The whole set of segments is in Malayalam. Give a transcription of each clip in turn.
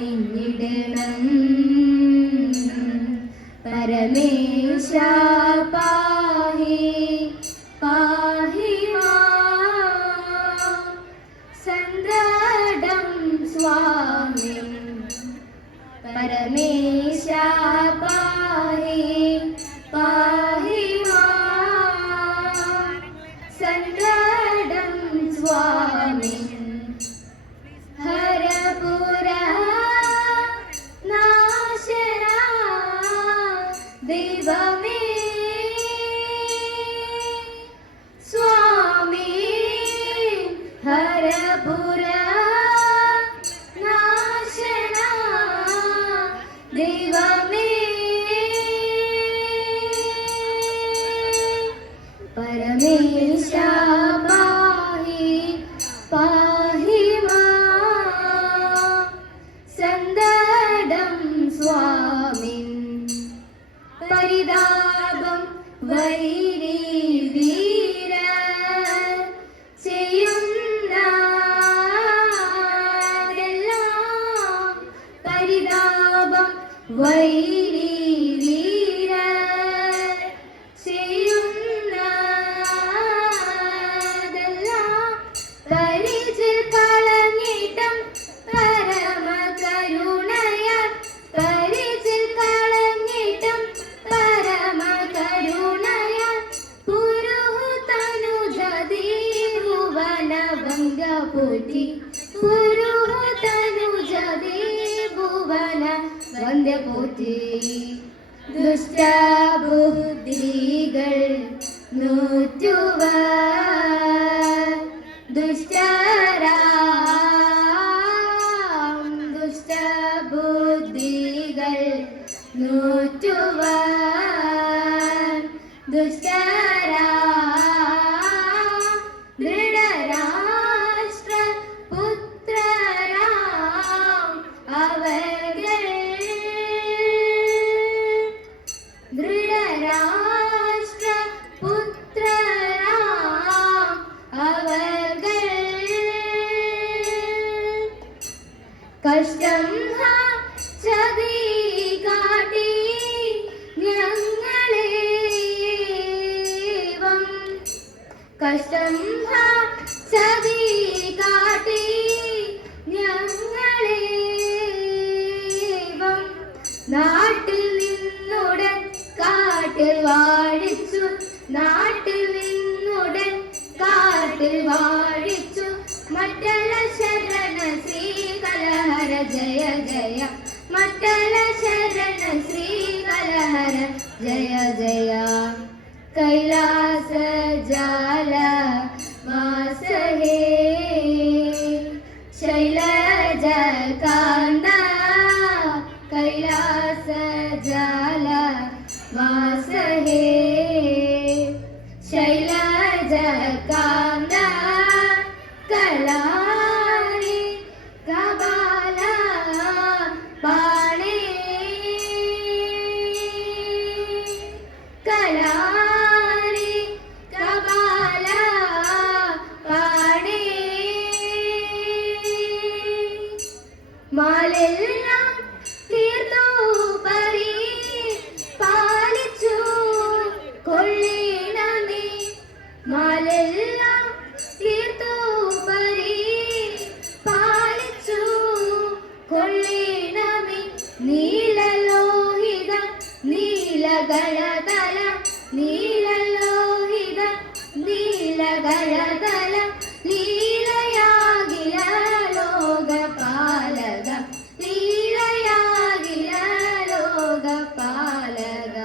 കനിഞ്ഞിടണം പരമേശ പാഹി പാഹി മാം സന്ദ്രാടം സ്വാമി പരമേശ പാഹി പാഹി മാം സന്ദ്രാടം സ്വാമി ഹരപുര നാശന ദൈവമേ സ്വാമി ഹരപുര നാശന ദൈവമേ പരമേശ പാഹി പാഹി മാം സന്ദടം സ്വാമിൻ പരിതാപം വൈരി വീര ചെയ്യുന്നതെല്ലാം പരിതാപം വൈരി വീര ചെയ്യുന്നതെല്ലാം പരിചിൽ കളഞ്ഞിട്ടും പരമകരുണയാൽ പരിചിൽ കളഞ്ഞിട്ടും പരമകരുണയാൽ പുരുഹുതനുജദീഭുവനഭംഗ പോറ്റി പുരുഹുതനുജദീഭുവന വന്ധ്യ പോറ്റി ദുഷ്ടബുദ്ധികൾ നൂറ്റുവ ദുഷ്ടരാം ദുഷ്ടബുദ്ധികൾ നൂറ്റുവാൻ ദുഷ്ടരാം ദൃഢരാഷ്ട്ര പുത്രരാം അവകൾ ദൃഢരാഷ്ട്ര പുത്രരാം അവകൾ കഷ്ടം ചതി കാട്ടി ഞങ്ങളേവം കഷ്ടം ചതി കാട്ടി ഞങ്ങളേവം നാട്ടിൽ നിന്നുടൻ കാട്ടിൽ വാഴിച്ചു നാട്ടിൽ നിന്നുടൻ കാട്ടിൽ വാഴിച്ചു മറ്റല ശരണ ശ്രീ കലഹര ജയ ജയ മറ്റല ശരണ ശ്രീ കലഹര ജയ ജയ കൈലാസ ജാല വാസ ഹേ ശൈലജ കാന്ത കൈലാസ ജാല വാസ ഹേ ശൈലജ കാന്ത കലാരി കബാല പാണേ കലാരി കബാല പാണേ മാലെല്ലാം തീർത്തു പരി പാലിച്ചു കൊള്ളീണമേ മാലെല്ലാം തീർത്തു പരി പാലിച്ചു കൊള്ളീണമേ നീലലോഹിത നീലഗളതല നീലലോഹിത നീലഗളതല ലീലയാകില ലോകപാലക ലീലയാകില ലോകപാലക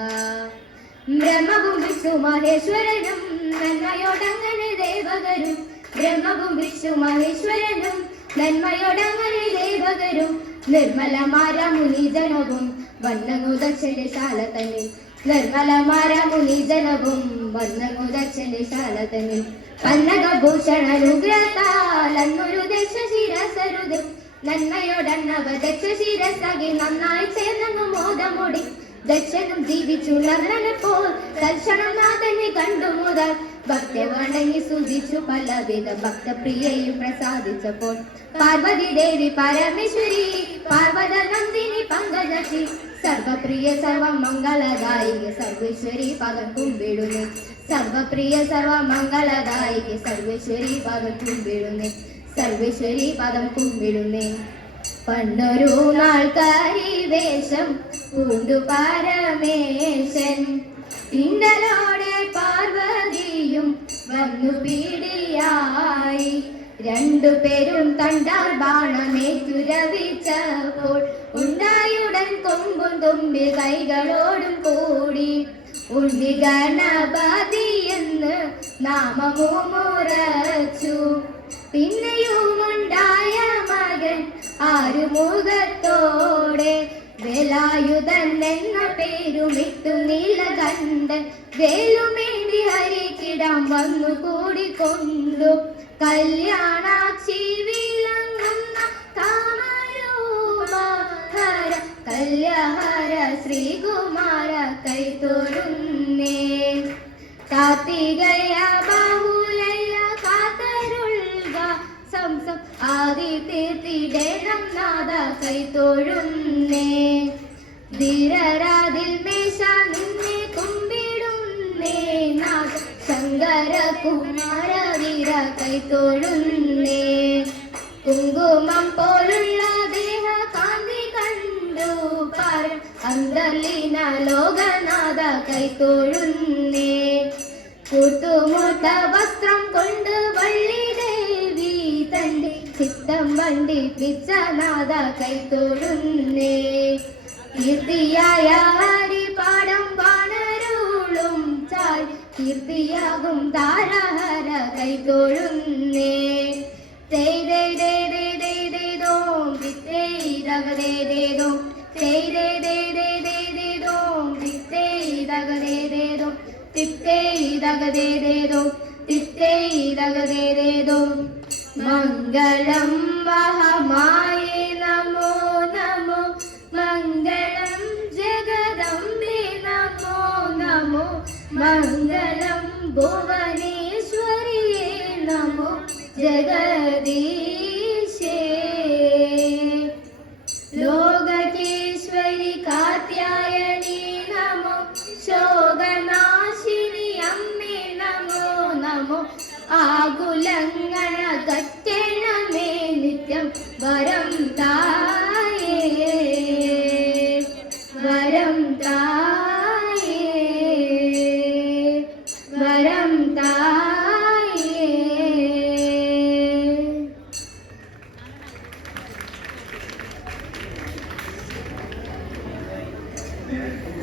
ബ്രഹ്മവും വിഷ്ണു മഹേശ്വരനും നന്മയോടങ്ങനെ ദേവകരും ബ്രഹ്മവും വിഷ്ണു മഹേശ്വരനും നന്മയോടങ്ങനെ ദേവകരും നിർമ്മലമാര മുനിജനവും വന്നങ്ങു ദക്ഷിണശാല തന്നിൽ നിർമ്മലമാര മുനിജനവും വന്നങ്ങു ദക്ഷിണശാല തന്നിൽ പന്നകഭൂഷണനുഗ്രത്താൽ അന്നൊരു ദക്ഷ ശിരസരുതും നന്മയോടന്നവ ദക്ഷ ശിരസകി നന്നായി ചേർന്നു മോദമോടി ദക്ഷനും ജീവിച്ചുണർന്നപ്പോൾ തൽക്ഷണം നാഥനെ കണ്ടു മുതൽ ഭക്തി വണങ്ങി സ്തുതിച്ചു പലവിധ ഭക്തപ്രിയയും പ്രസാദിച്ചപ്പോൾ പാർവതി ദേവി പരമേശ്വരി പാർവത മീനാക്ഷി സർവപ്രിയ സർവമംഗളദായിക സർവേശ്വരി പദം കുമ്പിടുന്നേ സർവപ്രിയ സർവമംഗളദായിക സർവേശ്വരി പദം കുമ്പിടുന്നേ സർവേശ്വരി പദം കുമ്പിടുന്നേ പണ്ടൊരു നാൾ കരിവേഷം പൂണ്ടു പരമേശൻ തിണ്ടലോടെ പാർവതിയും വന്നു പീഡിയായി രണ്ടുപേരും തണ്ടാൽ ബാണമേറ്റുരവിച്ചപ്പോൾ ഉണ്ടായുടൻ കൊമ്പും തുമ്പിൽ കൈകളോടും കൂടി ഉണ്ണി ഗണപതി എന്ന് നാമമുറച്ചു പിന്നെയുമുണ്ടായ മകൻ ആരുമുഖത്തോടെ വേലായുധൻ എന്ന പേരുമിട്ടു നീലകണ്ഠൻ വേലുമേന്തി ഹരിക്കിടാം വന്നു കൂടിക്കൊണ്ടു കല്യാണാക്ഷി വിളങ്ങുന്ന കാമരൂപഹര കല്യാഹര ശ്രീകുമാര കൈതൊഴുന്നേ കാർത്തികയ ബാഹുലയ കാത്തരുൾക സംസം ആദി തീർത്തിടേണം നാദ കൈതൊഴുന്നേ ധീരരാതിൽ മേശ നിന്നെ കുമ്പിടുന്നേ നാദ ശങ്കര കുമാര വീര കൈതൊഴുന്നേ കുങ്കുമം പോലുള്ള ദേഹ കാന്തി കണ്ടു പാര അന്തർലീന ലോകനാഥ കൈതൊഴുന്നേ കൂട്ടുമുട്ട വസ്ത്രം കൊണ്ട് വള്ളി ദേവി തന്റെ ചിത്തം വണ്ടിപ്പിച്ച നാഥ കൈതൊഴുന്നേ കീർത്തിയായ ഹരിപാടം വാണരുളും ചാൽ കീർത്തിയാകും താരഹര കൈതൊഴുന്നേ ദോം വിത്തേതകദേതോം ദോം വിത്തേതകദേതോം തിത്തേതകദേതോം മംഗളം വഹമായ നമോ നമോ മംഗളം ജഗദംബേ നമോ നമോ മംഗളം ഭുവനേശ്വരിയേ നമോ ജഗദീശേ ലോകേശ്വരി കാത്യായനി നമോ ശോകനാശിനി അമ്മേ നമോ നമോ ആകുലങ്ങണ കറ്റണമേ നിത്യം വരം തായേ വരം തായേ വരം തായേ.